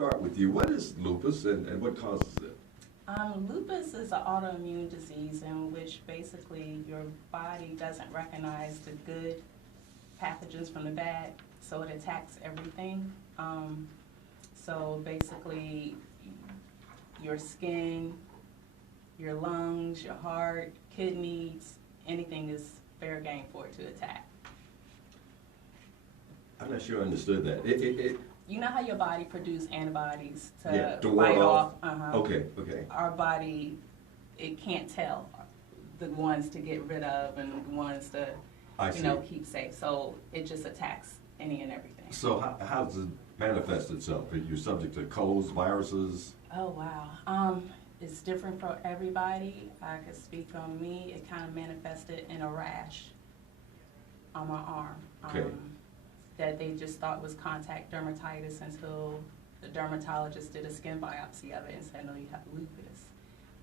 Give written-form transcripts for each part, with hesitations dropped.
start with you. What is lupus and what causes it? Lupus is an autoimmune disease in which basically your body doesn't recognize the good pathogens from the bad, so it attacks everything. So basically, your skin, your lungs, your heart, kidneys, anything is fair game for it to attack. I'm not sure I understood that. You know how your body produces antibodies To to ward fight off? off? Okay, okay. Our body, it can't tell the ones to get rid of and the ones to, keep safe. So it just attacks any and everything. So how does it manifest itself? Are you subject to colds, viruses? Oh, wow. It's different for everybody. I could speak on me. It kind of manifested in a rash on my arm. Okay. That they just thought was contact dermatitis until the dermatologist did a skin biopsy of it and said, no, you have lupus.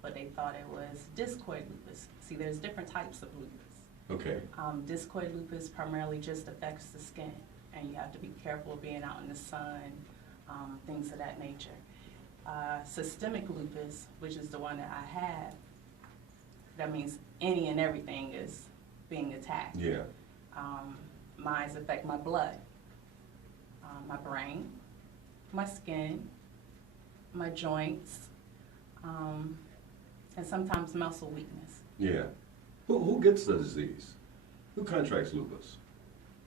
But they thought it was discoid lupus. See, there's different types of lupus. Okay. Discoid lupus primarily just affects the skin, and you have to be careful of being out in the sun, things of that nature. Systemic lupus, which is the one that I have, that means any and everything is being attacked. Yeah. Mine affect my blood, my brain, my skin, my joints, and sometimes muscle weakness. Yeah. Who gets the disease? Who contracts lupus?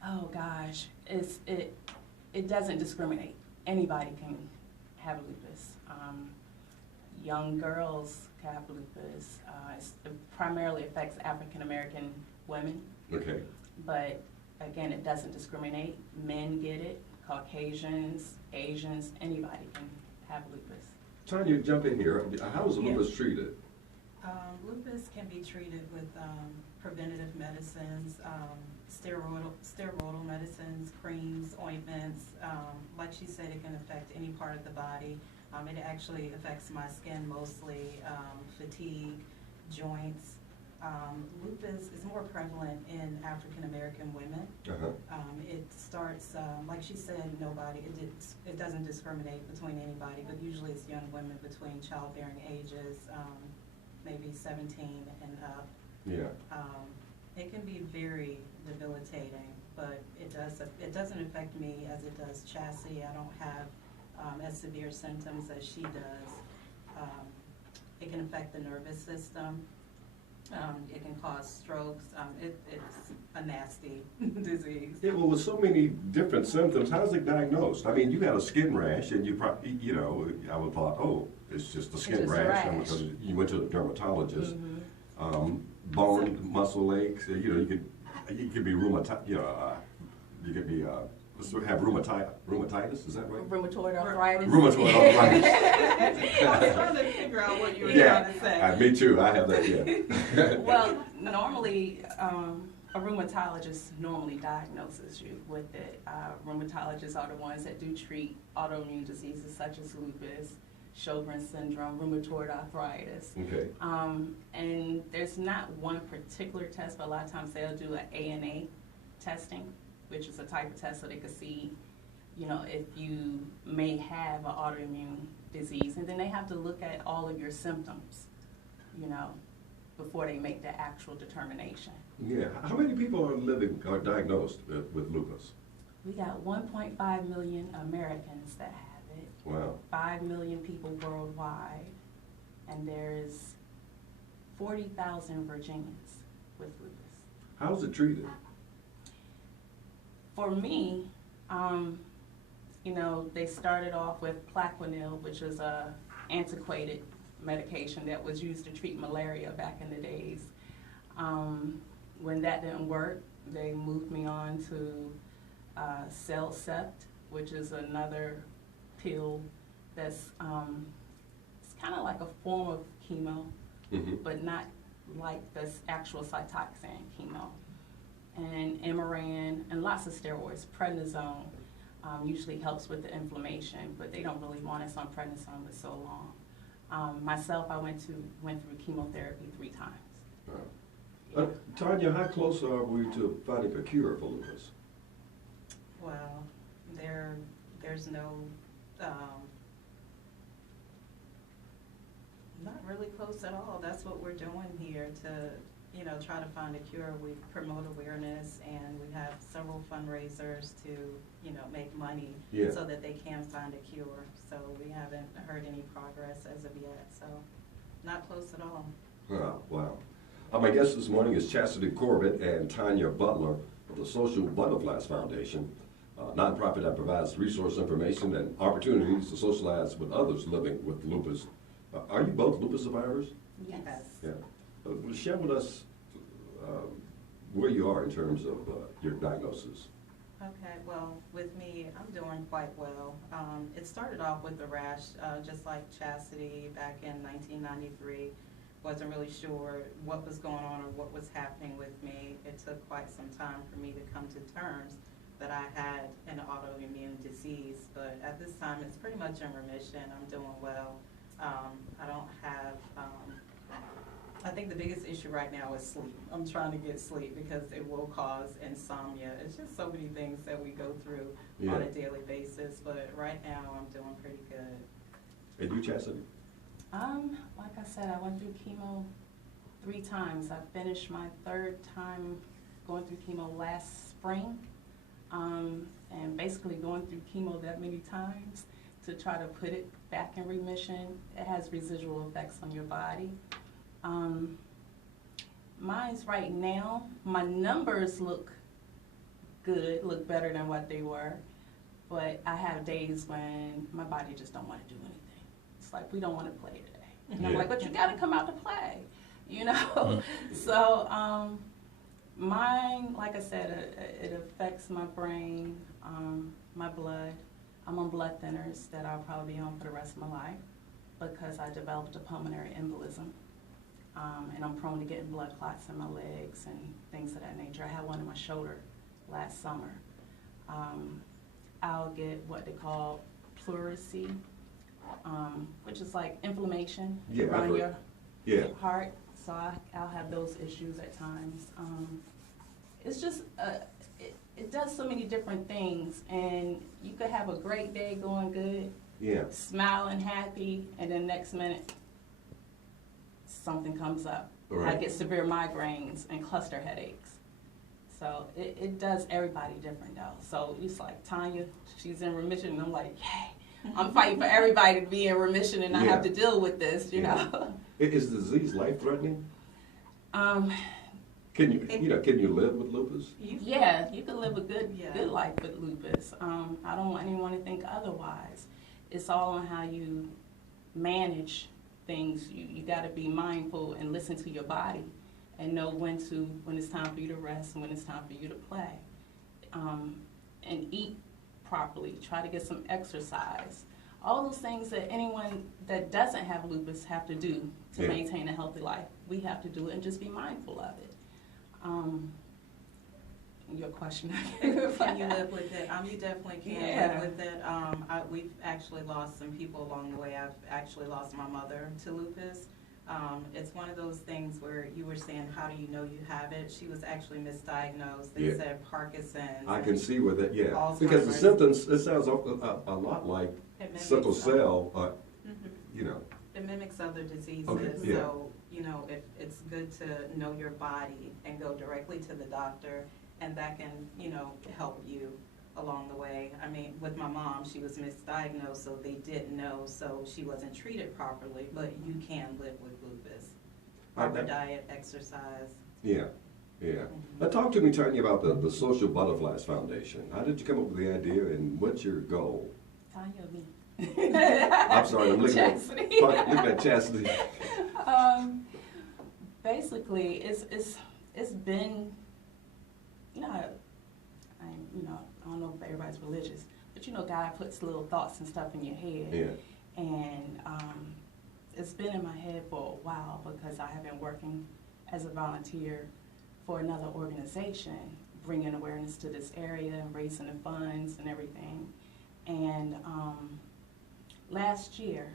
Oh gosh, it doesn't discriminate. Anybody can have lupus. Young girls can have lupus. It primarily affects African American women. Okay. But again, it doesn't discriminate. Men get it, Caucasians, Asians, anybody can have lupus. Tanya, jump in here. How is lupus treated? Lupus can be treated with preventative medicines, steroidal medicines, creams, ointments. Like she said, it can affect any part of the body. It actually affects my skin mostly, fatigue, joints. Lupus is more prevalent in African American women. It starts, like she said, it doesn't discriminate between anybody, but usually it's young women between childbearing ages, maybe 17 and up. Yeah. It can be very debilitating, but it doesn't affect me as it does Chassie. I don't have as severe symptoms as she does. It can affect the nervous system. It can cause strokes. It's a nasty disease. Yeah, well, with so many different symptoms, how's it diagnosed? I mean, you got a skin rash, and you probably, I would thought, oh, it's just a skin rash. Because you went to a dermatologist. Mm-hmm. Bone, muscle aches. You could be rheumatoid. You could be have rheumatitis. Is that right? Rheumatoid arthritis. Rheumatoid arthritis. I was trying to figure out what you were trying to say. Me too. I have that. Yeah. Well, normally a rheumatologist normally diagnoses you with it. Rheumatologists are the ones that do treat autoimmune diseases such as lupus, Sjogren's syndrome, rheumatoid arthritis. Okay. And there's not one particular test, but a lot of times they'll do an ANA testing, which is a type of test so they could see, if you may have an autoimmune disease. And then they have to look at all of your symptoms, before they make the actual determination. Yeah. How many people are diagnosed with lupus? We got 1.5 million Americans that have it. Wow. 5 million people worldwide. And there's 40,000 Virginians with lupus. How's it treated? For me, they started off with Plaquenil, which is a antiquated medication that was used to treat malaria back in the days. When that didn't work, they moved me on to Cellcept, which is another pill that's it's kind of like a form of chemo, but not like this actual Cytoxan chemo. And Imuran, and lots of steroids. Prednisone usually helps with the inflammation, but they don't really want us on prednisone for so long. Myself, I went through chemotherapy 3 times. Wow. Tanya, how close are we to finding a cure for lupus? Well, there's no really close at all. That's what we're doing here to, you know, try to find a cure. We promote awareness, and we have several fundraisers to, you know, make money Yeah. so that they can find a cure. So we haven't heard any progress as of yet, so not close at all. Oh, wow. My guest this morning is Chastity Corbett and Tanya Butler of the Social Butterflies Foundation, a nonprofit that provides resource information and opportunities to socialize with others living with lupus. Are you both lupus survivors? Yes. Yeah. Share with us where you are in terms of your diagnosis. Okay, well, with me, I'm doing quite well. It started off with a rash, just like Chastity back in 1993. Wasn't really sure what was going on or what was happening with me. It took quite some time for me to come to terms that I had an autoimmune disease, but at this time it's pretty much in remission. I'm doing well. I don't have, I think the biggest issue right now is sleep. I'm trying to get sleep because it will cause insomnia. It's just so many things that we go through on a daily basis, but right now I'm doing pretty good. And you, Chastity? Like I said, I went through chemo 3 times. I finished my 3rd time going through chemo last spring. And basically going through chemo that many times to try to put it back in remission, it has residual effects on your body. Mine's right now, my numbers look good, look better than what they were, but I have days when my body just don't want to do anything. It's like, we don't want to play today. And I'm like, but you got to come out to play, you know? So mine, like I said, it affects my brain, my blood. I'm on blood thinners that I'll probably be on for the rest of my life because I developed a pulmonary embolism. And I'm prone to getting blood clots in my legs and things of that nature. I had one in my shoulder last summer. I'll get what they call pleurisy, which is like inflammation around your heart. So I'll have those issues at times. It's just, it does so many different things, and you could have a great day going good, smiling, happy, and then next minute, something comes up. Right. I get severe migraines and cluster headaches. So it does everybody different though. So it's like Tanya, she's in remission, and I'm like, yay. I'm fighting for everybody to be in remission and not have to deal with this, you know. Is the disease life-threatening? Can you live with lupus? Yeah, you can live a good life with lupus. I don't want anyone to think otherwise. It's all on how you manage things. You got to be mindful and listen to your body and know when it's time for you to rest and when it's time for you to play. And eat properly. Try to get some exercise. All those things that anyone that doesn't have lupus have to do to maintain a healthy life. We have to do it and just be mindful of it. Your question. Can you live with it? You definitely can live with it. We've actually lost some people along the way. I've actually lost my mother to lupus. It's one of those things where you were saying, how do you know you have it? She was actually misdiagnosed. They said Parkinson's. I can see where that, because the symptoms, it sounds a lot like sickle cell, you know. It mimics other diseases, Okay, so, you know, it's good to know your body and go directly to the doctor, and that can, you know, help you along the way. I mean, with my mom, she was misdiagnosed, so they didn't know, so she wasn't treated properly, but you can live with lupus. Proper diet, exercise. Yeah. Now talk to me, Tanya, about the Social Butterflies Foundation. How did you come up with the idea, and what's your goal? Tanya, me. I'm sorry, I'm looking at Chastity. Basically, it's been, you know, I don't know if everybody's religious, but you know, God puts little thoughts and stuff in your head, and it's been in my head for a while because I have been working as a volunteer for another organization, bringing awareness to this area and raising the funds and everything, and last year,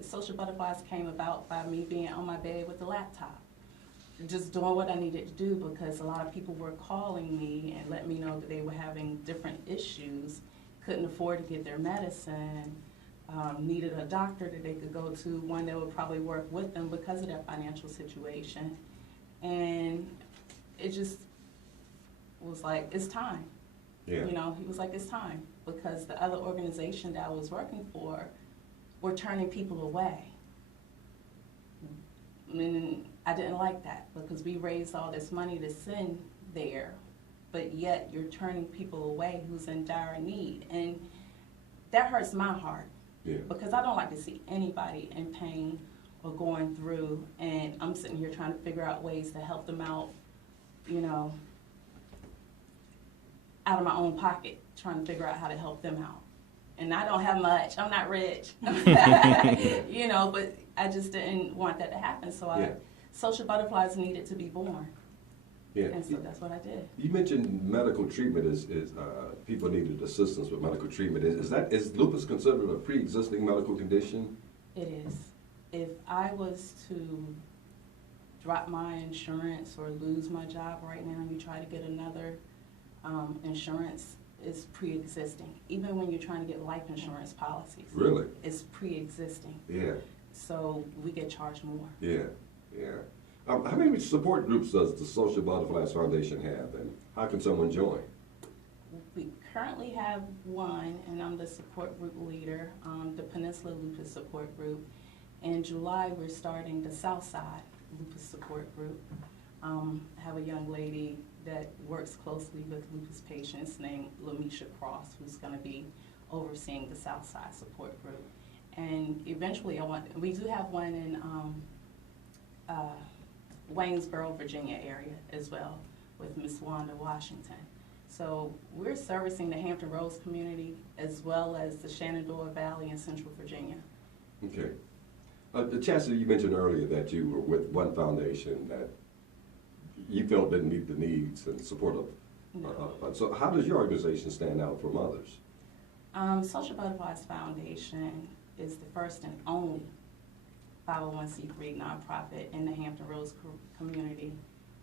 Social Butterflies came about by me being on my bed with a laptop, just doing what I needed to do because a lot of people were calling me and letting me know that they were having different issues, couldn't afford to get their medicine, needed a doctor that they could go to, one that would probably work with them because of their financial situation. And it just was like, it's time. Yeah. You know, he was like, it's time, because the other organization that I was working for were turning people away. And I didn't like that, because we raised all this money to send there, but yet you're turning people away who's in dire need. And that hurts my heart, Yeah. because I don't like to see anybody in pain or going through, and I'm sitting here trying to figure out ways to help them out, you know, out of my own pocket, trying to figure out how to help them out. And I don't have much. I'm not rich. You know, but I just didn't want that to happen. So Yeah. Social Butterflies needed to be born. Yeah. And so that's what I did. You mentioned medical treatment is people needed assistance with medical treatment. Is lupus considered a pre-existing medical condition? It is. If I was to drop my insurance or lose my job right now and you try to get another insurance, is pre-existing. Even when you're trying to get life insurance policies. Really? It's pre-existing. Yeah. So we get charged more. Yeah. Yeah. How many support groups does the Social Butterflies Foundation have, and how can someone join? We currently have one, and I'm the support group leader, the Peninsula Lupus Support Group. In July, we're starting the Southside Lupus Support Group. I have a young lady that works closely with lupus patients named Lamisha Cross, who's going to be overseeing the Southside Support Group. And eventually, we do have one in Waynesboro, Virginia area as well, with Miss Wanda Washington. So we're servicing the Hampton Roads community as well as the Shenandoah Valley in Central Virginia. Okay. Chastity, you mentioned earlier that you were with one foundation that you felt didn't meet the needs and support of. So how does your organization stand out from others? Social Butterflies Foundation is the first and only 501c3 nonprofit in the Hampton Roads community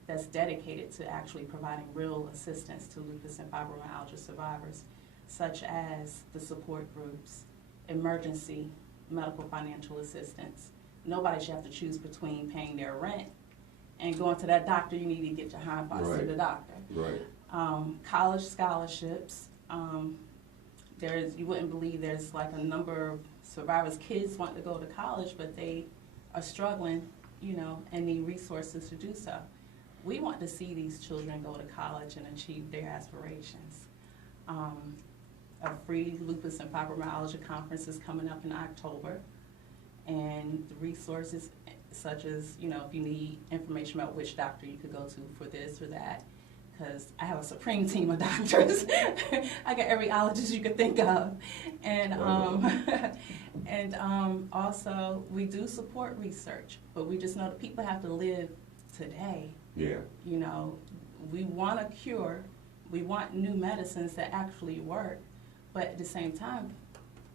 that's dedicated to actually providing real assistance to lupus and fibromyalgia survivors, such as the support groups, emergency medical financial assistance. Nobody should have to choose between paying their rent and going to that doctor. You need to get your hind parts to the doctor. Right. College scholarships. You wouldn't believe there's like a number of survivors' kids want to go to college, but they are struggling, you know, and need resources to do so. We want to see these children go to college and achieve their aspirations. A free lupus and fibromyalgia conference is coming up in October, and the resources such as, you know, if you need information about which doctor you could go to for this or that, because I have a supreme team of doctors. I got every allergist you could think of. And also we do support research, but we just know that people have to live today. Yeah. You know, we want a cure, we want new medicines that actually work, but at the same time,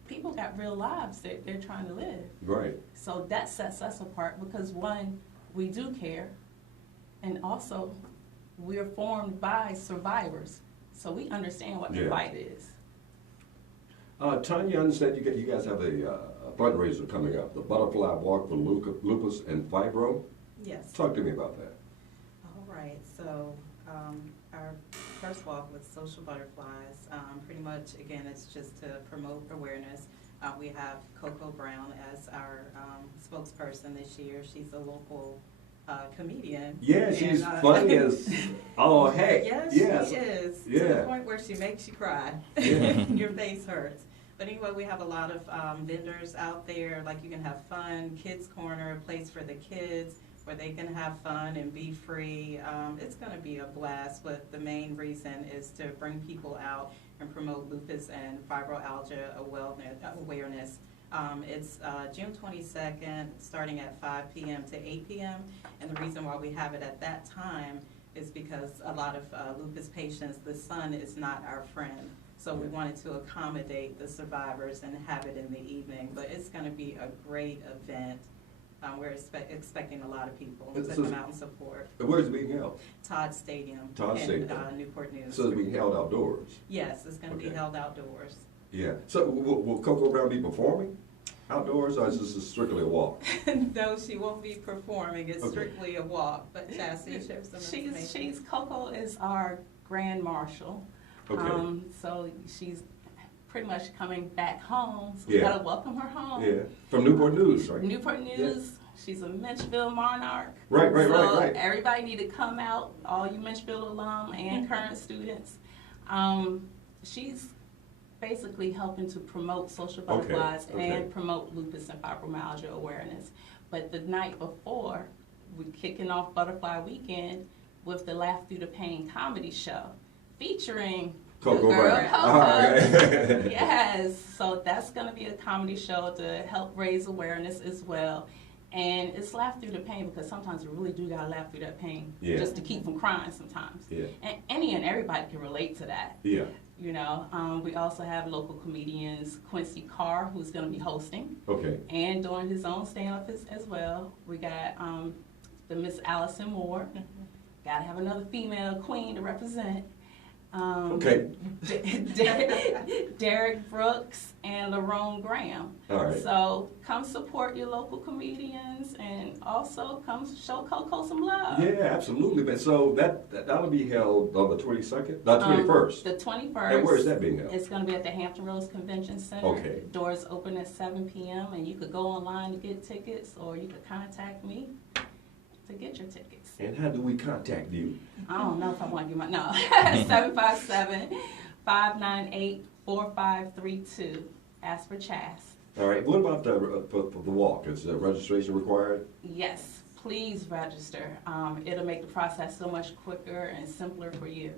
people got real lives that they're trying to live. Right. So that sets us apart because, one, we do care, and also we're formed by survivors, so we understand what the fight is. Tanya, I understand you guys have a fundraiser coming up, the Butterfly Walk for Lupus and Fibro. Yes. Talk to me about that. All right, so our first walk with Social Butterflies, pretty much, again, it's just to promote awareness. We have Coco Brown as our spokesperson this year. She's a local comedian. Yeah, she's funny as oh heck. Yes, yes. she is. Yeah. To the point where she makes you cry. Yeah. Your face hurts. But anyway, we have a lot of vendors out there. Like, you can have fun, kids corner, a place for the kids where they can have fun and be free. It's going to be a blast, but the main reason is to bring people out and promote lupus and fibromyalgia awareness. It's June 22nd, starting at 5 p.m. to 8 p.m. And the reason why we have it at that time is because a lot of lupus patients, the sun is not our friend. So we wanted to accommodate the survivors and have it in the evening. But it's going to be a great event. We're expecting a lot of people to come out and support. Where is it being held? Todd Stadium Todd in Stadium. Newport News. So it's being held outdoors? Yes, it's going to be held outdoors. Yeah. So will Coco Brown be performing outdoors, or is this strictly a walk? No, she won't be performing. It's Okay. strictly a walk. But Chastity, share some information. Coco is our grand marshal. Okay. So she's pretty much coming back home. So Yeah. we gotta welcome her home. Yeah. From Newport News, right? Newport News. She's a Menchville Monarch. Right. So everybody need to come out, all you Menchville alum and current students. She's basically helping to promote social butterflies and promote lupus and fibromyalgia awareness. But the night before, we're kicking off Butterfly Weekend with the Laugh Through the Pain comedy show featuring Coco the girl Brown. Coco. Yes, so that's going to be a comedy show to help raise awareness as well. And it's laugh through the pain because sometimes we really do gotta laugh through that pain just to keep from crying sometimes. Yeah. And any and everybody can relate to that. Yeah. You know, we also have local comedians, Quincy Carr, who's gonna be hosting. Okay. And doing his own stand-up as well. We got the Miss Allison Moore. Gotta have another female queen to represent. Okay. Derek Brooks and Lerone Graham. All right. So come support your local comedians and also come show Coco some love. Yeah, absolutely. But so that'll be held on the 22nd, not 21st. The 21st. And where is that being held? It's going to be at the Hampton Roads Convention Center. Okay. Doors open at 7 p.m. and you could go online to get tickets, or you could contact me to get your tickets. And how do we contact you? I don't know if I want to give my, no. 757-598-4532. Ask for Chas. All right. What about for the walk? Is registration required? Yes, please register. It'll make the process so much quicker and simpler for you.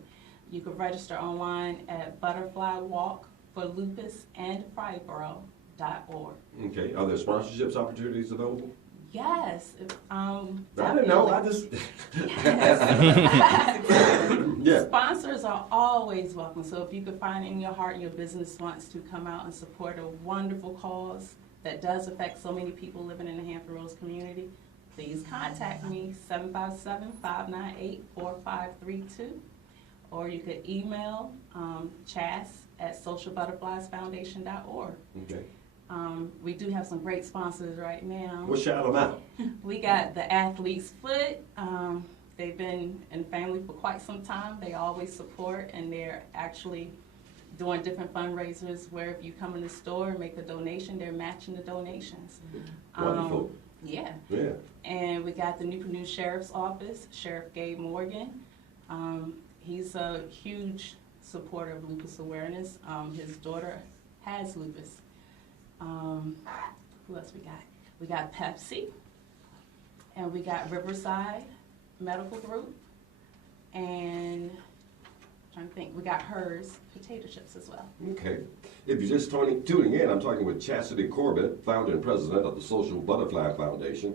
You can register online at butterflywalkforlupusandfibro.org. Okay. Are there sponsorships opportunities available? Yes. I didn't know. I just. Yeah. Sponsors are always welcome. So if you could find in your heart your business wants to come out and support a wonderful cause that does affect so many people living in the Hampton Roads community, please contact me, 757-598-4532. Or you could email chas@socialbutterfliesfoundation.org. Okay. We do have some great sponsors right now. We'll shout them out. We got the Athlete's Foot. They've been in family for quite some time. They always support, and they're actually doing different fundraisers where if you come in the store and make a donation, they're matching the donations. Wonderful. Yeah. Yeah. And we got the Newport News Sheriff's Office, Sheriff Gabe Morgan. He's a huge supporter of lupus awareness. His daughter has lupus. Who else we got? We got Pepsi, and we got Riverside Medical Group, and I'm trying to think, we got Hers potato chips as well. Okay. If you're just tuning in, I'm talking with Chastity Corbett, founder and president of the Social Butterfly Foundation.